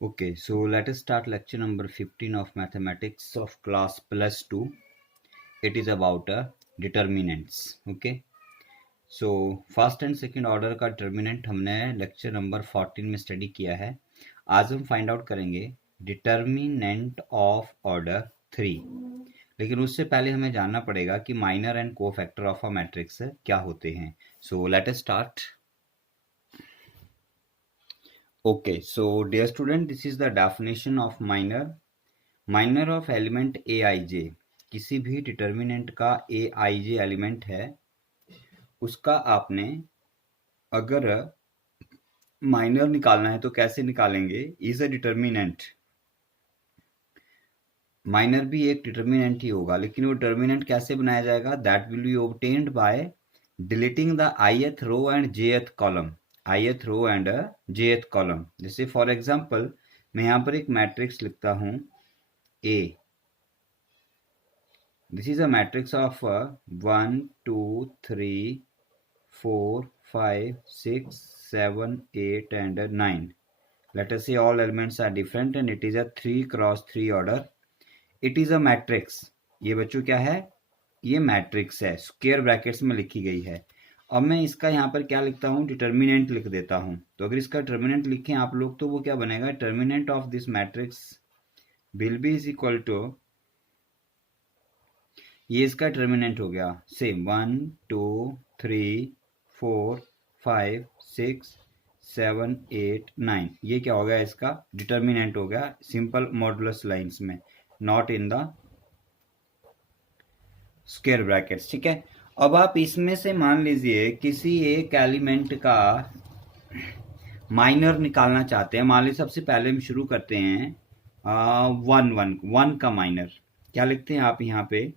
Okay, so let us start lecture number 15 of mathematics of class plus 2. It is about determinants. Okay, so first and second order का determinant हमने lecture number 14 में study किया है। आज हम find out करेंगे determinant of order 3। लेकिन उससे पहले हमें जानना पड़ेगा कि minor and cofactor of a matrix क्या होते हैं। सो let us start. Okay, so dear student, this is the definition of minor. Minor of element aij, किसी भी डिटर्मिनेंट का aij एलिमेंट है, उसका आपने अगर माइनर निकालना है तो कैसे निकालेंगे? Is a determinant. माइनर भी एक डिटर्मिनेंट ही होगा, लेकिन वो डिटर्मिनेंट कैसे बनाया जाएगा? That will B obtained by deleting the ith row and jth column. ith row and jth column. जैसे फॉर एग्जांपल मैं यहाँ पर एक मैट्रिक्स लिखता हूँ A. This is a matrix of 1, 2, 3, 4, 5, 6, 7, 8 and 9. Let us say all elements are different and it is a 3 cross 3 order. It is a matrix. ये बच्चों क्या है? ये मैट्रिक्स है, स्क्वायर ब्रैकेट्स में लिखी गई है। अब मैं इसका यहाँ पर क्या लिखता हूँ? डिटर्मिनेंट लिख देता हूँ। तो अगर इसका डिटर्मिनेंट लिखें आप लोग तो वो क्या बनेगा? Determinant of this matrix will be is equal to, ये इसका डिटर्मिनेंट हो गया, सेम 1, 2, 3, 4, 5, 6, 7, 8, 9। ये क्या हो गया? इसका डिटर्मिनेंट हो गया सिंपल मॉडुलस लाइंस में, not in the square brackets. ठीक है, अब आप इसमें से मान लीजिए किसी एक एलिमेंट का माइनर निकालना चाहते हैं। मान लीजिए सबसे पहले हम शुरू करते हैं 1 का माइनर। क्या लिखते हैं आप यहाँ पे?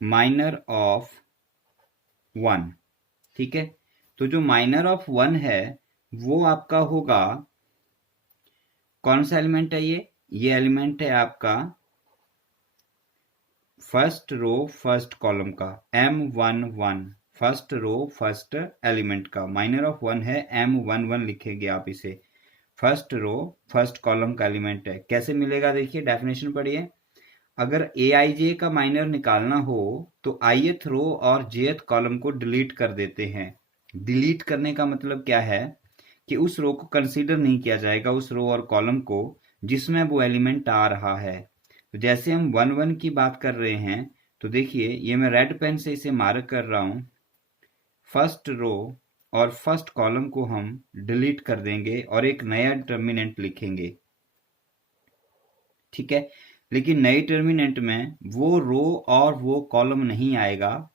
Minor of 1। ठीक है, तो जो माइनर ऑफ 1 है वो आपका होगा, कौन सा एलिमेंट है ये एलिमेंट है आपका फर्स्ट रो फर्स्ट कॉलम का, M11। First row first element का माइनर ऑफ 1 है, M11 लिखेंगे आप इसे। फर्स्ट रो फर्स्ट कॉलम का एलिमेंट है। कैसे मिलेगा? देखिए डेफिनेशन पढ़िए। अगर aij का माइनर निकालना हो तो ith रो और jth कॉलम को डिलीट कर देते हैं। डिलीट करने का मतलब क्या है कि उस रो को कंसीडर नहीं किया जाएगा, उस रो और कॉलम को जिसमें वो एलिमेंट आ रहा है। तो जैसे हम 1 की बात कर रहे हैं तो देखिए ये मैं रेड पेन से इसे मार्क कर रहा हूं। फर्स्ट रो और फर्स्ट कॉलम को हम डिलीट कर देंगे और एक नया डिटर्मिनेंट लिखेंगे। ठीक है, लेकिन नई डिटर्मिनेंट में वो रो और वो कॉलम नहीं आएगा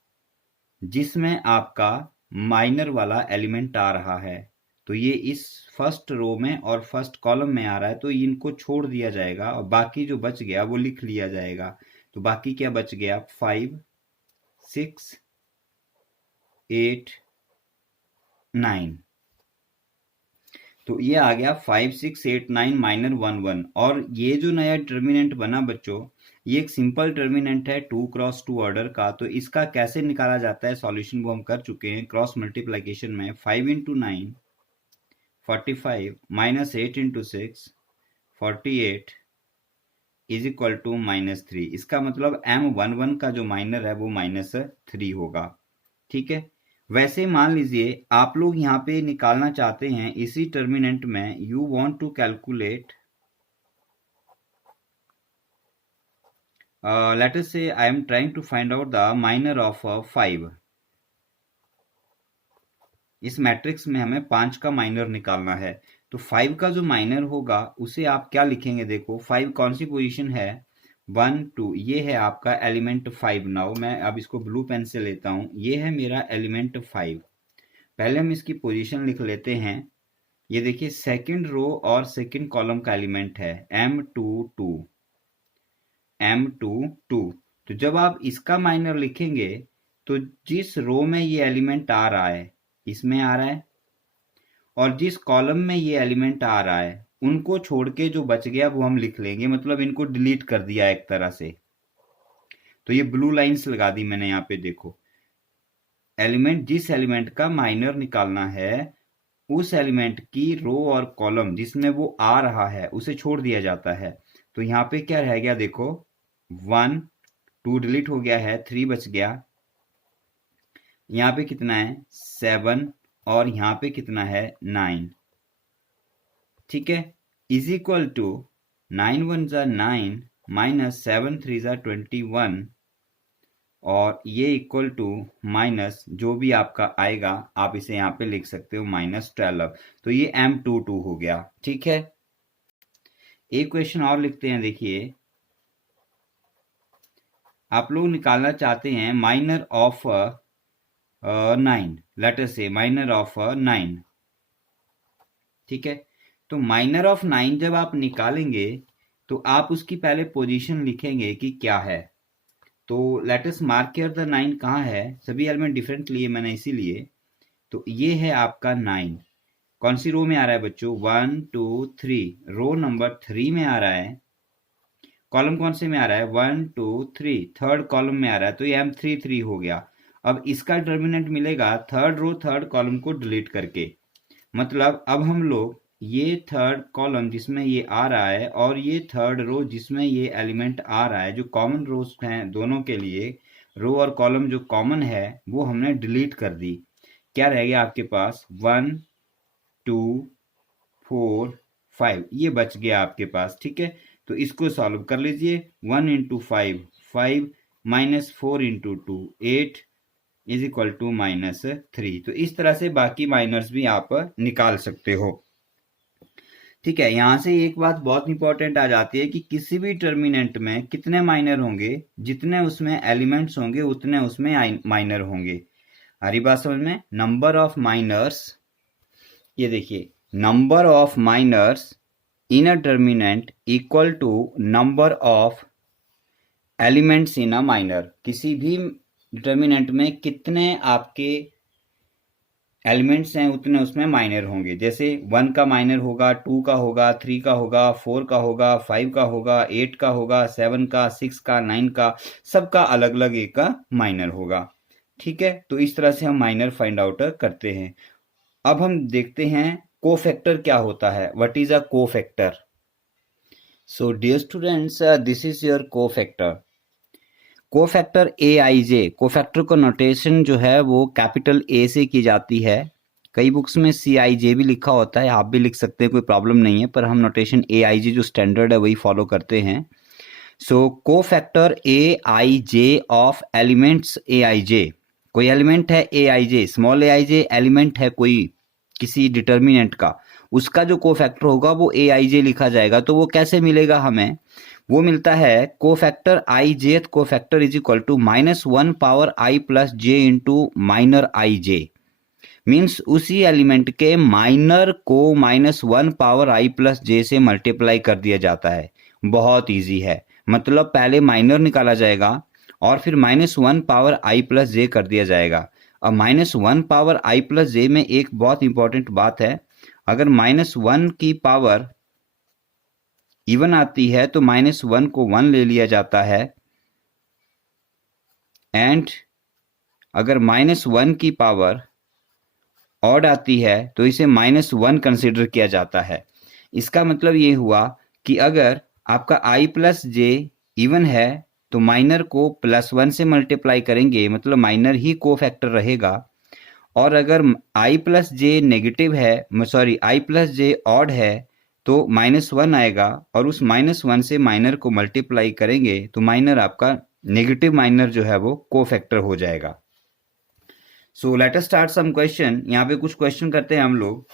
जिसमें आपका माइनर वाला एलिमेंट आ रहा है। तो ये इस फर्स्ट रो में और फर्स्ट कॉलम में आ रहा है, तो इनको छोड़ दिया जाएगा और बाकी जो बच गया वो लिख लिया जाएगा। तो बाकी क्या बच गया? 5, 6, 8, 9। तो ये आ गया 5, 6, 8, 9 माइनर 1, 1। और ये जो नया डिटर्मिनेंट बना बच्चों, ये एक सिंपल डिटर्मिनेंट है 2 क्रॉस 2 ऑर्डर का। तो इसका कैसे निकाला जाता है सॉल्यूशन वो हम कर चुके हैं क्रॉस मल्टीप्लिकेशन में। 5 × 9 45 माइनस 8 × 6 48 इज इक्वल टू -3। इसका मतलब M11 का जो माइनर है वो -3 होगा। ठीक है, वैसे मान लीजिए आप लोग यहाँ पे निकालना चाहते हैं इसी टर्मिनेंट में, you want to calculate, let us say I am trying to find out the minor of 5। इस मैट्रिक्स में हमें 5 का माइनर निकालना है। तो 5 का जो माइनर होगा उसे आप क्या लिखेंगे? देखो 5 कौन सी पोजीशन है? 1, 2, ये है आपका एलिमेंट 5। नाउ मैं अब इसको ब्लू पेन से लेता हूं, ये है मेरा एलिमेंट 5। पहले हम इसकी पोजीशन लिख लेते हैं। ये देखिए सेकंड रो और सेकंड कॉलम का एलिमेंट है M22। M22। तो जब आप इसका माइनर लिखेंगे तो जिस रो में ये एलिमेंट आ रहा है इसमें आ रहा है, और जिस कॉलम में ये एलिमेंट आ रहा है उनको छोड़ के जो बच गया वो हम लिख लेंगे, मतलब इनको डिलीट कर दिया एक तरह से। तो ये ब्लू लाइंस लगा दी मैंने यहाँ पे। देखो एलिमेंट, जिस एलिमेंट का माइनर निकालना है उस एलिमेंट की रो और कॉलम जिसमें वो आ रहा है उसे छोड़ दिया जाता है। तो यहाँ पे क्या रह गया देखो, 1, 2 डिलीट हो गया है, 3 बच गया, यहाँ पे कितना है 7 और यहाँ पे कितना है 9। ठीक है, इज इक्वल टू 9 1 जा 9 माइनस 7 3 जा 21 और ये इक्वल टू माइनस जो भी आपका आएगा आप इसे यहाँ पे लिख सकते हो -12। तो ये M22 हो गया। ठीक है, एक क्वेश्चन और लिखते हैं। देखिए, आप लोग निकालना चाहते हैं माइनर ऑफ 9, लेट अस से माइनर ऑफ 9। ठीक है, तो माइनर ऑफ 9 जब आप निकालेंगे तो आप उसकी पहले पोजीशन लिखेंगे कि क्या है। तो let us mark here the 9 कहाँ है, सभी एलिमेंट डिफरेंट लिए मैंने इसीलिए। तो ये है आपका 9, कौन सी रो में आ रहा है बच्चों, 1 2 3, रो नंबर 3 में आ रहा है। कॉलम कौन से में आ रहा है, 1 2 3, थर्ड कॉलम में आ रहा है। तो ये M33 हो गया। अब इसका डिटर्मिनेंट मिलेगा थर्ड रो थर्ड कॉलम को डिलीट करके। मतलब अब हम लोग ये थर्ड कॉलम जिसमें ये आ रहा है और ये थर्ड रो जिसमें ये एलिमेंट आ रहा है, जो कॉमन रोज हैं दोनों के लिए, रो और कॉलम जो कॉमन है वो हमने डिलीट कर दी। क्या रह गया आपके पास, 1 2 4 5, ये बच गया आपके पास। ठीक है, तो इसको सॉल्व कर लीजिए। 1 into 5 5 minus 4 into 2 8 is equal to -3। तो इस तरह से बाकी माइनर्स भी आप निकाल सकते हो। ठीक है, यहां से एक बात बहुत इंपॉर्टेंट आ जाती है कि किसी भी टर्मिनेंट में कितने माइनर होंगे, जितने उसमें एलिमेंट्स होंगे उतने उसमें माइनर होंगे। हरी बात समझ में, नंबर ऑफ माइनर्स, ये देखिए, number of minors in a determinant equal to number of elements in a minor. किसी भी डिटर्मिनेंट में कितने आपके एलिमेंट्स हैं उतने उसमें माइनर होंगे। जैसे 1 का माइनर होगा, 2 का होगा, 3 का होगा, 4 का होगा, 5 का होगा, 8 का होगा, 7 का, 6 का, 9 का, सबका अलग अलग एक का माइनर होगा। ठीक है, तो इस तरह से हम माइनर फाइंड आउट करते हैं। अब हम देखते हैं कोफैक्टर क्या होता है। What is a cofactor? So dear students, this is your cofactor. Cofactor AIJ, cofactor का नोटेशन जो है वो कैपिटल A से की जाती है। कई बुक्स में CIJ भी लिखा होता है, आप भी लिख सकते हैं, कोई प्रॉब्लम नहीं है, पर हम नोटेशन AIJ जो स्टैंडर्ड है वही फॉलो करते हैं। So cofactor AIJ of elements AIJ, कोई एलिमेंट है AIJ, स्मॉल AIJ एलिमेंट है कोई किसी डिटर्मिनेंट का, उसका जो कोफैक्टर होगा वो AIJ लिखा जाएगा। तो वो कैसे मिलेगा हमें, वो मिलता है cofactor I jth cofactor is equal to -1 power I plus J into minor IJ। Means उसी एलिमेंट के माइनर को -1 पावर I प्लस J से मल्टीप्लाई कर दिया जाता है। बहुत इजी है, मतलब पहले माइनर निकाला जाएगा और फिर -1 पावर I प्लस J कर दिया जाएगा। अब -1 पावर I प्लस J में एक बहुत इंपॉर्टेंट बात है, अगर -1 की पावर इवन आती है तो -1 को 1 ले लिया जाता है, एंड अगर -1 की पावर ऑड आती है तो इसे -1 कंसिडर किया जाता है। इसका मतलब ये हुआ कि अगर आपका I प्लस J इवन है तो माइनर को +1 से मल्टीप्लाई करेंगे, मतलब माइनर ही कोफैक्टर रहेगा। और अगर I प्लस J नेगेटिव है, sorry I plus J odd है तो -1 आएगा और उस -1 से माइनर को मल्टीप्लाई करेंगे तो माइनर आपका नेगेटिव माइनर जो है वो कोफैक्टर हो जाएगा। So let us start some question. यहाँ पे कुछ क्वेश्चन करते हैं हम लोग।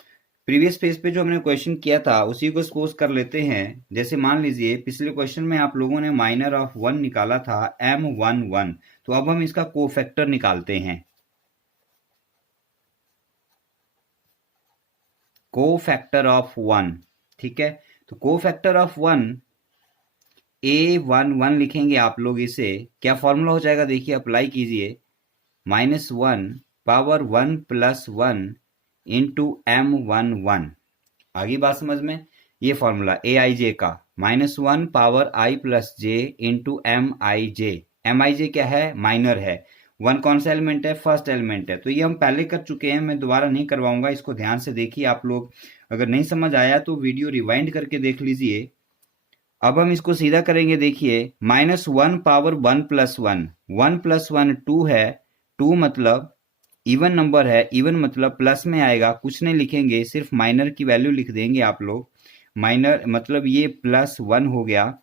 प्रीवियस पेज पे जो हमने क्वेश्चन किया था उसी को सपोज कर लेते हैं। जैसे मान लीजिए पिछले क्वेश्चन में आप लोगों ने माइनर ऑफ 1 निकाला था M11, तो अब हम इसका कोफैक्टर निकालते हैं। कोफैक्टर ऑफ 1, ठीक है, तो कोफैक्टर ऑफ 1 A11 लिखेंगे आप लोग। इसे क्या फॉर्मूला हो जाएगा, देखिए अप्लाई कीजिए, -1 पावर 1 प्लस 1 इंटू M11। आगे बात समझ में, ये फॉर्मूला AIJ का -1 power I plus J into MIJ। MIJ क्या है, माइनर है, वन कौन सा एलिमेंट है, फर्स्ट एलिमेंट है। तो ये हम पहले कर चुके हैं, मैं दोबारा नहीं करवाऊंगा, इसको ध्यान से देखिए आप लोग। अगर नहीं समझ आया तो वीडियो रिवाइंड करके देख लीजिए। अब हम इसको सीधा करेंगे, देखिए -1 पावर 1 + 1, 1 + 1 2 है, 2 मतलब इवन नंबर है, इवन मतलब प्लस में आएगा, कुछ नहीं लिखेंगे, सिर्फ माइनर की वैल्यू लिख देंगे आप लोग। माइनर मतलब ये +1 हो गया,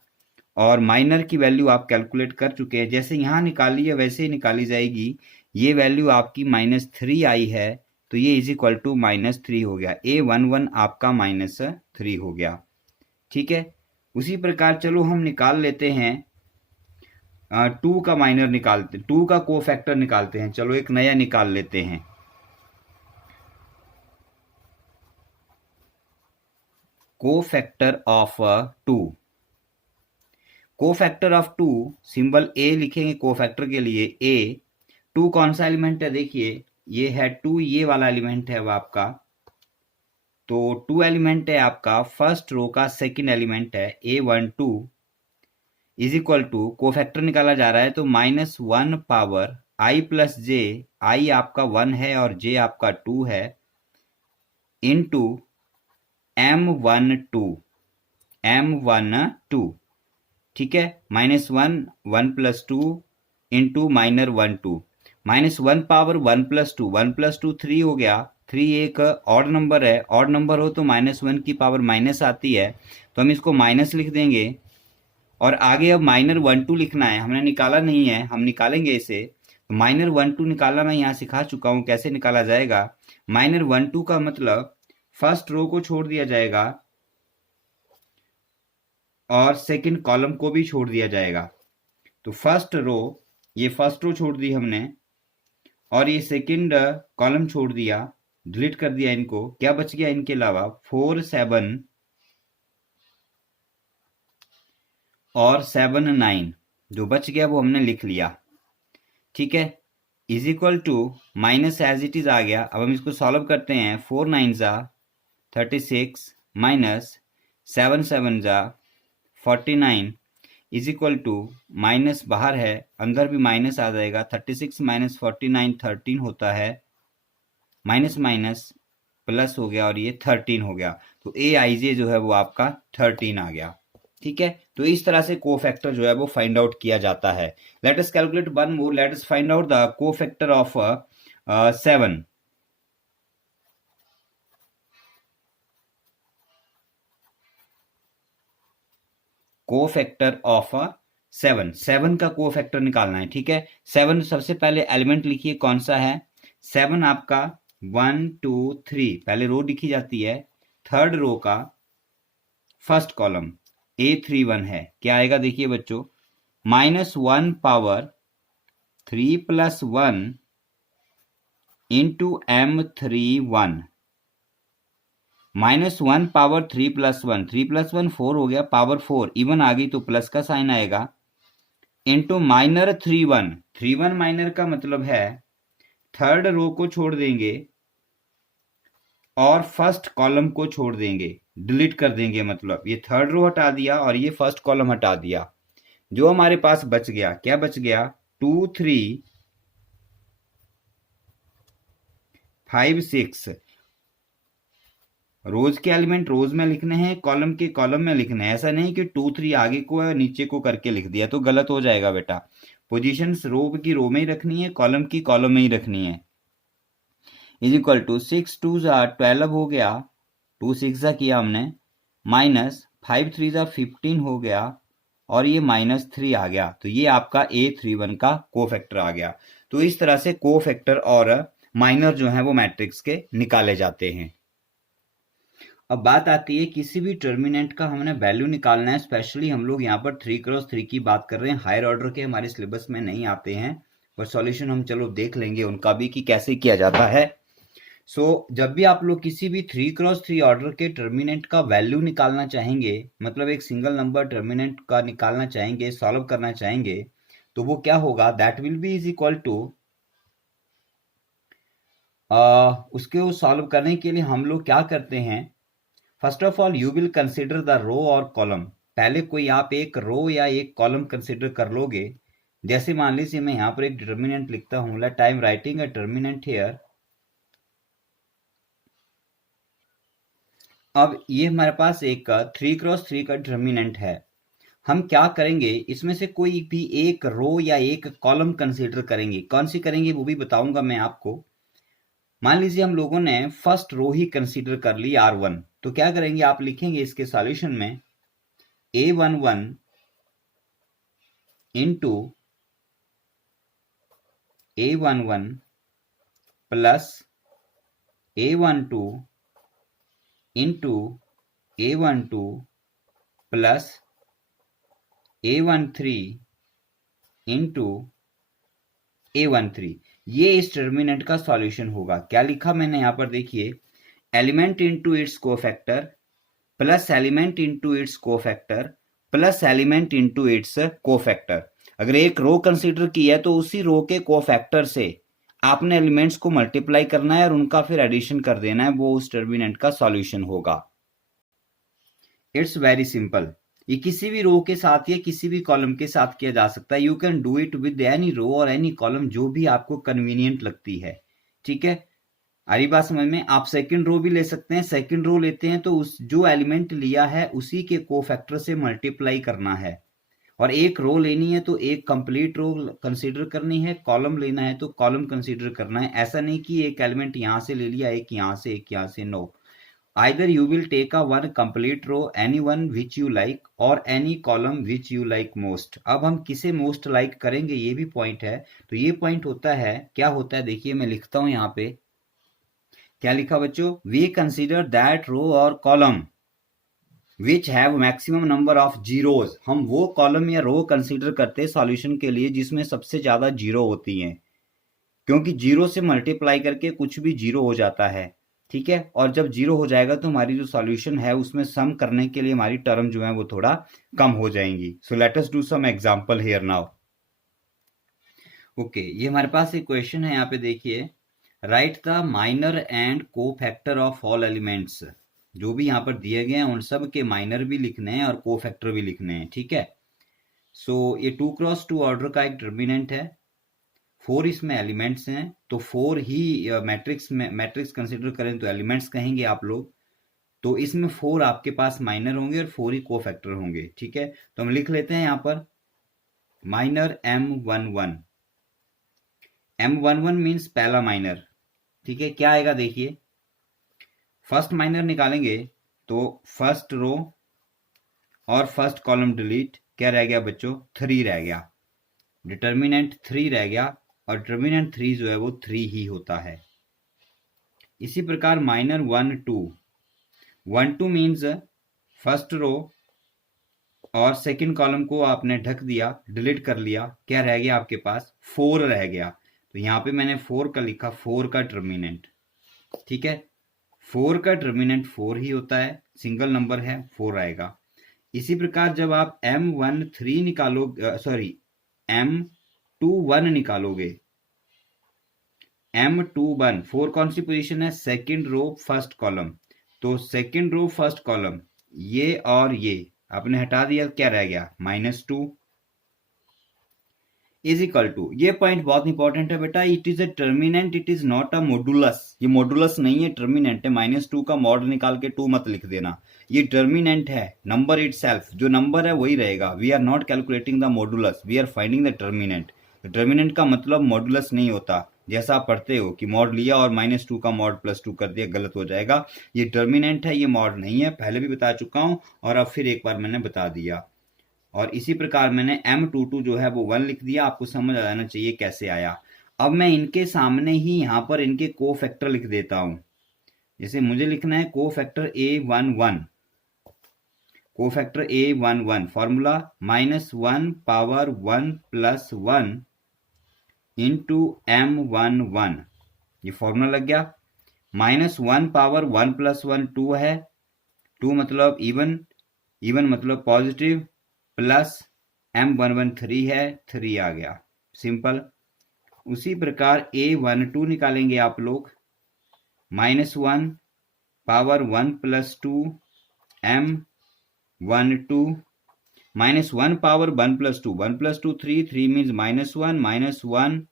और माइनर की वैल्यू आप कैलकुलेट कर चुके हैं, जैसे यहाँ निकाली है वैसे ही निकाली जाएगी। ये वैल्यू आपकी -3 आई है, तो ये इज इक्वल टू -3 हो गया, A11 आपका -3 हो गया। ठीक है, उसी प्रकार चलो हम निकाल लेते हैं 2 का माइनर निकालते, 2 का कोफैक्टर निकालते हैं। चलो एक नया निकाल लेते हैं, cofactor of 2। Cofactor of 2 symbol A लिखेंगे कोफैक्टर के लिए, ए। 2 कौन सा एलिमेंट है, देखिए ये है 2, ये वाला एलिमेंट है वो आपका। तो 2 एलिमेंट है आपका, फर्स्ट रो का सेकंड एलिमेंट है A12 is equal to, cofactor निकाला जा रहा है तो -1 पावर i + j, i आपका 1 है और j आपका 2 है, इनटू M12। ठीक है, -1 1 + 2 इंटू -1 2, -1 पावर 1 + 2, 1 + 2 3 हो गया। 3 एक ऑड नंबर है, ऑड नंबर हो तो -1 की पावर माइनस आती है, तो हम इसको माइनस लिख देंगे। और आगे अब -1 2 लिखना है, हमने निकाला नहीं है, हम निकालेंगे इसे। तो -1 2 निकालना मैं यहाँ सिखा चुका हूँ कैसे निकाला जाएगा। -1 2 का मतलब फर्स्ट रो को छोड़ दिया जाएगा और सेकंड कॉलम को भी छोड़ दिया जाएगा। तो फर्स्ट रो, ये फर्स्ट रो छोड़ दी हमने, और ये सेकंड कॉलम छोड़ दिया, डिलीट कर दिया इनको। क्या बच गया इनके अलावा, 4 7 और 7 9, जो बच गया वो हमने लिख लिया। ठीक है, is equal to minus as it is आ गया। अब हम इसको सॉल्व करते हैं, 4 9 36 minus 7 7 49 is equal to, minus बाहर है, अंदर भी माइनस आ जाएगा, 36 - 49 13 होता है, माइनस माइनस प्लस हो गया और ये 13 हो गया। तो AIJ जो है वो आपका 13 आ गया। ठीक है, तो इस तरह से कोफैक्टर जो है वो फाइंड आउट किया जाता है। Let us calculate one more, let us find out the cofactor of 7। Cofactor of 7, 7 का कोफैक्टर निकालना है। ठीक है, 7 सबसे पहले एलिमेंट लिखिए कौन सा है, 7 आपका 1 2 3 पहले रो लिखी जाती है, थर्ड रो का फर्स्ट कॉलम A31 है। क्या आएगा देखिए बच्चों, -1 पावर 3 + 1 इंटू M31, -1 पावर 3 + 1, 3 + 1 4 हो गया, पावर 4 इवन आ गई तो प्लस का साइन आएगा, इंटू -31, 31 माइनर का मतलब है थर्ड रो को छोड़ देंगे और फर्स्ट कॉलम को छोड़ देंगे, डिलीट कर देंगे, मतलब ये थर्ड रो हटा दिया और ये फर्स्ट कॉलम हटा दिया। जो हमारे पास बच गया, क्या बच गया, 2 3 5 6। रोज के एलिमेंट रोज में लिखने हैं, कॉलम के कॉलम में लिखने हैं। ऐसा नहीं कि 2 3 आगे को है नीचे को करके लिख दिया तो गलत हो जाएगा बेटा। पोजीशन रो की रो में ही रखनी है, कॉलम की कॉलम में ही रखनी है। इज इक्वल टू 6 2 12 हो गया, 2 6 किया हमने, माइनस 5 3 15 हो गया और ये -3 आ गया। तो ये आपका A31 का कोफैक्टर आ गया। तो इस तरह से कोफैक्टर और माइनर जो है वो मैट्रिक्स के निकाले जाते हैं। अब बात आती है किसी भी टर्मिनेंट का हमने वैल्यू निकालना है, स्पेशली हम लोग यहाँ पर 3x3 की बात कर रहे हैं। हायर ऑर्डर के हमारे सिलेबस में नहीं आते हैं, पर सॉल्यूशन हम चलो देख लेंगे उनका भी कि कैसे किया जाता है। जब भी आप लोग किसी भी 3x3 ऑर्डर के टर्मिनेंट का वैल्यू निकालना चाहेंगे, मतलब एक सिंगल नंबर टर्मिनेंट का निकालना चाहेंगे, सॉल्व करना चाहेंगे, तो वो क्या होगा, that will be is equal to, उसके सॉल्व करने के लिए हम लोग क्या करते हैं, first of all you will consider the row और कॉलम। पहले कोई आप एक रो या एक कॉलम कंसिडर कर लोगे, जैसे मान लीजिए मैं यहाँ पर एक डिटर्मिनेंट लिखता हूँ, let I am writing a determinant here. अब ये हमारे पास एक 3x3 का डिटर्मिनेंट है। हम क्या करेंगे, इसमें से कोई भी एक रो या एक कॉलम कंसीडर करेंगे। कौन सी करेंगे वो भी बताऊंगा मैं आपको। मान लीजिए हम लोगों ने फर्स्ट रो ही कंसीडर कर ली R1, तो क्या करेंगे, आप लिखेंगे इसके सॉल्यूशन में A11 into A11 plus A12 into A12 plus A13 into A13। ये इस डिटर्मिनेंट का सॉल्यूशन होगा। क्या लिखा मैंने यहाँ पर देखिए, element into its cofactor plus element into its cofactor plus element into its cofactor. अगर एक रो कंसीडर की है तो उसी रो के कोफैक्टर से आपने एलिमेंट्स को मल्टीप्लाई करना है और उनका फिर एडिशन कर देना है, वो उस डिटर्मिनेंट का सॉल्यूशन होगा। It's very simple. ये किसी भी रो के साथ या किसी भी कॉलम के साथ किया जा सकता है। You can do it with any row और एनी कॉलम, जो भी आपको कन्वीनियंट लगती है। ठीक है, आ रही बात समझ में। आप सेकंड रो भी ले सकते हैं। सेकंड रो लेते हैं तो उस जो एलिमेंट लिया है उसी के कोफैक्टर से मल्टीप्लाई करना है। और एक रो लेनी है तो एक कंप्लीट रो कंसीडर करनी है, कॉलम लेना है तो कॉलम कंसीडर करना है। ऐसा नहीं कि एक एलिमेंट यहां से ले लिया, एक यहां से, एक यहां से। No, either you will take a one complete row, any one which you like, or any column which you like most। अब हम किसे मोस्ट लाइक करेंगे ये भी पॉइंट है। तो ये पॉइंट होता है, क्या होता है देखिए, मैं लिखता हूं यहाँ पे। क्या लिखा बच्चों, वी कंसीडर दैट रो और column which have maximum number of zeros. हम वो कॉलम या रो कंसीडर करते हैं सॉल्यूशन के लिए जिसमें सबसे ज्यादा जीरो होती हैं, क्योंकि जीरो से मल्टीप्लाई करके कुछ भी जीरो हो जाता है। ठीक है, और जब जीरो हो जाएगा तो हमारी जो सॉल्यूशन है उसमें सम करने के लिए हमारी टर्म जो है वो थोड़ा कम हो जाएंगी। So let us do some example here now. Okay, ये हमारे पास एक क्वेश्चन है, यहाँ पे देखिए, right the minor and cofactor of all elements. जो भी यहाँ पर दिए गए हैं उन सब के माइनर भी लिखने हैं और को फैक्टर भी लिखने हैं। ठीक है, सो ये 2x2 ऑर्डर का एक डिटर्मिनेंट है। 4 इसमें एलिमेंट्स हैं, तो 4 ही मैट्रिक्स कंसिडर करें तो एलिमेंट्स कहेंगे आप लोग। तो इसमें 4 आपके पास माइनर होंगे और 4 ही को फैक्टर होंगे। ठीक है, तो हम लिख लेते हैं यहाँ पर माइनर M11। M11 मीन्स पहला माइनर। ठीक है, क्या आएगा देखिए, फर्स्ट माइनर निकालेंगे तो फर्स्ट रो और फर्स्ट कॉलम डिलीट, क्या रह गया बच्चों, 3 रह गया। डिटर्मिनेंट 3 रह गया और डिटर्मिनेंट 3 जो है वो 3 ही होता है। इसी प्रकार माइनर 1 2 मीन्स फर्स्ट रो और सेकंड कॉलम को आपने ढक दिया, डिलीट कर लिया, क्या रह गया आपके पास, 4 रह गया। तो यहाँ पे मैंने 4 का लिखा, 4 का डिटर्मिनेंट। ठीक है, 4 का डिटर्मिनेंट 4 ही होता है, सिंगल नंबर है, 4 आएगा। इसी प्रकार जब आप M13 निकालोगे, सॉरी M21 निकालोगे, M21 4 कौन सी पोजीशन है, सेकंड रो फर्स्ट कॉलम। तो सेकंड रो फर्स्ट कॉलम, ये और ये आपने हटा दिया, क्या रह गया, -2 इज इक्वल टू। ये पॉइंट बहुत इंपॉर्टेंट है बेटा, it is a determinant, it is not a modulus. ये मॉडुलस नहीं है, टर्मिनेंट है। -2 का मॉड निकाल के 2 मत लिख देना, ये टर्मिनेंट है। नंबर इटसेल्फ, जो नंबर है वही रहेगा। We are not calculating the modulus, we are finding the determinant. Determinant का मतलब मॉडुलस नहीं होता, जैसा आप पढ़ते हो कि मॉड लिया और -2 का मॉड +2 कर दिया, गलत हो जाएगा। ये टर्मिनेंट है, ये मॉड नहीं है, पहले भी बता चुका हूं और अब फिर एक बार मैंने बता दिया। और इसी प्रकार मैंने M22 जो है वो 1 लिख दिया, आपको समझ आ जाना चाहिए कैसे आया। अब मैं इनके सामने ही यहाँ पर इनके को फैक्टर लिख देता हूं। जैसे मुझे लिखना है को फैक्टर A11, को factor A11 formula -1 power 1 + 1 into M11। ये फॉर्मूला लग गया। -1 पावर 1 + 1 2 है, 2 मतलब इवन, इवन मतलब पॉजिटिव, प्लस M11 3 है, 3 आ गया, सिंपल। उसी प्रकार A12 निकालेंगे आप लोग, -1 पावर 1 + 2 M12 -1 पावर 1 + 2, 1 + 2 3, 3 मीन्स -1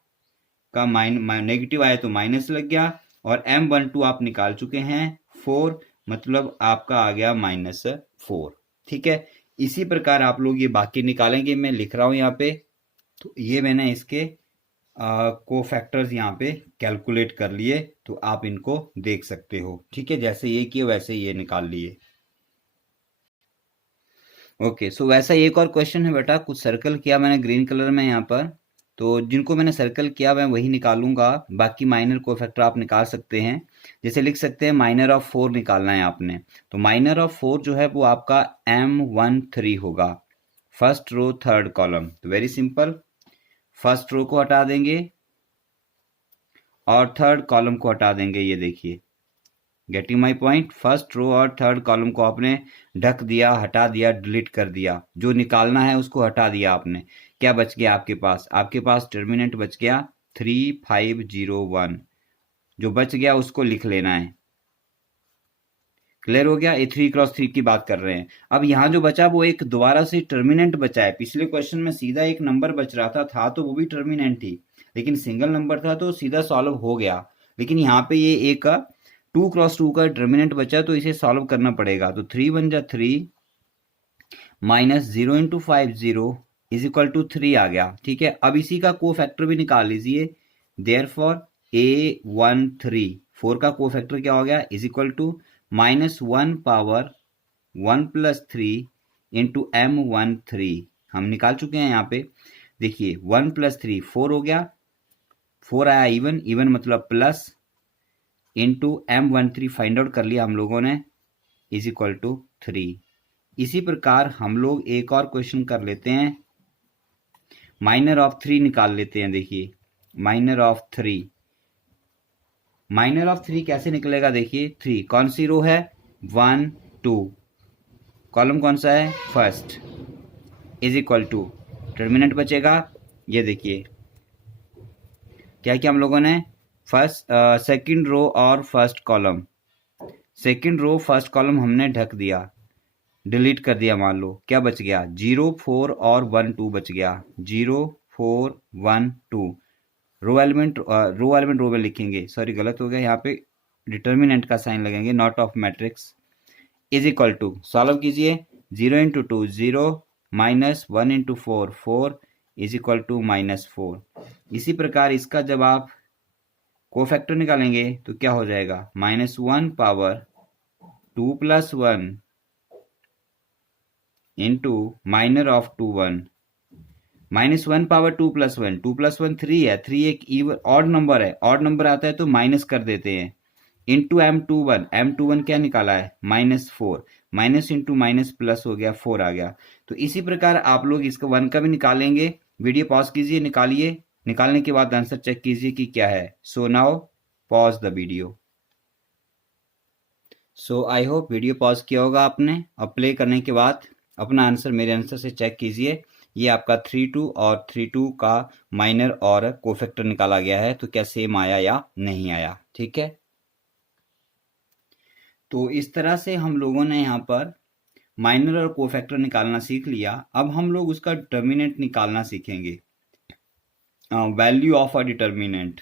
का नेगेटिव आया तो माइनस लग गया, और M12 आप निकाल चुके हैं 4, मतलब आपका आ गया -4। ठीक है, इसी प्रकार आप लोग ये बाकी निकालेंगे। मैं लिख रहा हूं यहाँ पे, तो ये मैंने इसके कोफैक्टर्स यहाँ पे कैलकुलेट कर लिए, तो आप इनको देख सकते हो। ठीक है, जैसे ये किए वैसे ये निकाल लिए। ओके, सो वैसा एक और क्वेश्चन है बेटा, कुछ सर्कल किया मैंने ग्रीन कलर में यहाँ पर, तो जिनको मैंने सर्कल किया मैं वही निकालूंगा, बाकी माइनर कोफैक्टर आप निकाल सकते हैं। जैसे लिख सकते हैं माइनर ऑफ 4 निकालना है आपने, तो माइनर ऑफ 4 जो है वो आपका M13 होगा, फर्स्ट रो थर्ड कॉलम। तो वेरी सिंपल, फर्स्ट रो को हटा देंगे और थर्ड कॉलम को हटा देंगे। ये देखिए, getting my point, first row और थर्ड कॉलम को आपने ढक दिया, हटा दिया, डिलीट कर दिया, जो निकालना है उसको हटा दिया आपने। क्या बच गया आपके पास? आपके पास टर्मिनेंट बच गया 3501, जो बच गया उसको लिख लेना है। क्लियर हो गया? ये 3x3 की बात कर रहे हैं। अब यहाँ जो बचा वो एक दोबारा से टर्मिनेंट बचा है। पिछले क्वेश्चन में सीधा एक नंबर बच रहा था तो वो भी टर्मिनेंट थी, लेकिन सिंगल नंबर था तो सीधा सॉल्व हो गया। लेकिन यहाँ पे ये एक 2x2 का टर्मिनेंट बचा, तो इसे सॉल्व करना पड़ेगा। तो 3 × 3 -0 × 5 0 = 3 आ गया। ठीक है, अब इसी का कोफैक्टर भी निकाल लीजिए। देयरफॉर A13 4 का कोफैक्टर क्या हो गया? -1 पावर 1 + 3 × M13 हम निकाल चुके हैं। यहाँ पे देखिए 1 + 3 4 हो गया, 4 आया इवन मतलब plus, into M13 find out कर लिया हम लोगों ने, =3। इसी प्रकार हम लोग एक और क्वेश्चन कर लेते हैं, माइनर ऑफ 3 निकाल लेते हैं। देखिए माइनर ऑफ 3 कैसे निकलेगा? देखिए 3 कौन सी रो है? 1 2, कॉलम कौन सा है? फर्स्ट, =, टर्मिनेंट बचेगा। ये देखिए क्या किया हम लोगों ने, फर्स्ट सेकंड रो और first column, second row first column हमने ढक दिया, डिलीट कर दिया। मान लो क्या बच गया? 0 4 और 1 2 बच गया, 0 4 1 2। रो एलिमेंट रो में लिखेंगे, सॉरी गलत हो गया, यहाँ पे डिटर्मिनेंट का साइन लगेंगे, नॉट ऑफ मैट्रिक्स, =, सॉल्व कीजिए। 0 × 2 0, -1 × 4 4 = -4। इसी प्रकार इसका जब आप कोफैक्टर निकालेंगे तो क्या हो जाएगा? -1 power 2 + 1 into minor of 2 1, -1 power 2 + 1, 2 + 1 3 है, 3 एक इवन ऑड नंबर है, ऑड नंबर आता है तो माइनस कर देते हैं, इंटू M21 क्या निकाला है? -4, माइनस इंटू माइनस प्लस हो गया, 4 आ गया। तो इसी प्रकार आप लोग इसका 1 का भी निकालेंगे। वीडियो पॉज कीजिए, निकालिए, निकालने के बाद आंसर चेक कीजिए कि क्या है। So now pause the video. So I hope video pause किया होगा आपने। अब प्ले करने के बाद अपना आंसर मेरे आंसर से चेक कीजिए। ये आपका 3 2 और 3 2 का माइनर और कोफैक्टर निकाला गया है, तो क्या सेम आया या नहीं आया? ठीक है, तो इस तरह से हम लोगों ने यहाँ पर माइनर और कोफैक्टर निकालना सीख लिया। अब हम लोग उसका डिटर्मिनेंट निकालना सीखेंगे, value of a determinant,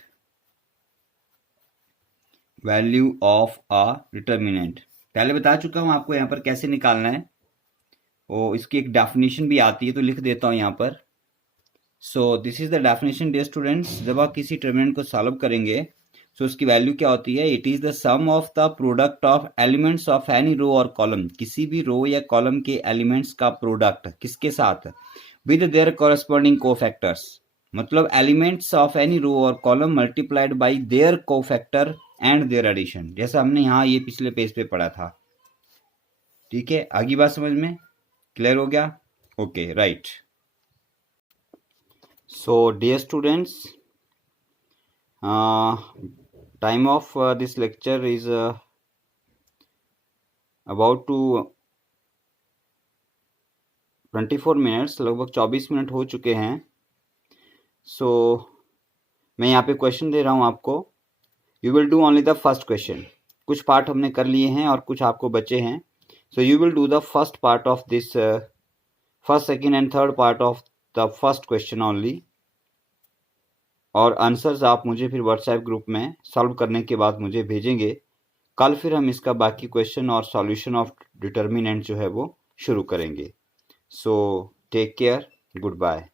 value of a determinant पहले बता चुका हूं आपको यहाँ पर कैसे निकालना है, और इसकी एक डेफिनेशन भी आती है, तो लिख देता हूं यहाँ पर। So this is the definition dear students. जब आप किसी डिटर्मिनेंट को सॉल्व करेंगे तो उसकी वैल्यू क्या होती है? It is the sum of the product of elements of any row और कॉलम, किसी भी रो या कॉलम के एलिमेंट्स का प्रोडक्ट किसके साथ? विद देयर कोरस्पॉन्डिंग कोफैक्टर्स, मतलब एलिमेंट्स ऑफ एनी रो और column multiplied by their cofactor and their addition, जैसा हमने यहाँ ये पिछले पेज पे पढ़ा था। ठीक है, आगे बात समझ में क्लियर हो गया? Okay, right. So dear students, time of this lecture is about to 24 minutes, लगभग 24 मिनट हो चुके हैं। सो मैं यहाँ पे क्वेश्चन दे रहा हूँ आपको। You will do only the first question. कुछ पार्ट हमने कर लिए हैं और कुछ आपको बचे हैं। So you will do the first part of this first, second and third part of the first question only, और आंसर्स आप मुझे फिर व्हाट्सएप ग्रुप में सॉल्व करने के बाद मुझे भेजेंगे। कल फिर हम इसका बाकी क्वेश्चन और सॉल्यूशन ऑफ डिटर्मिनेंट जो है वो शुरू करेंगे। So take care, good bye.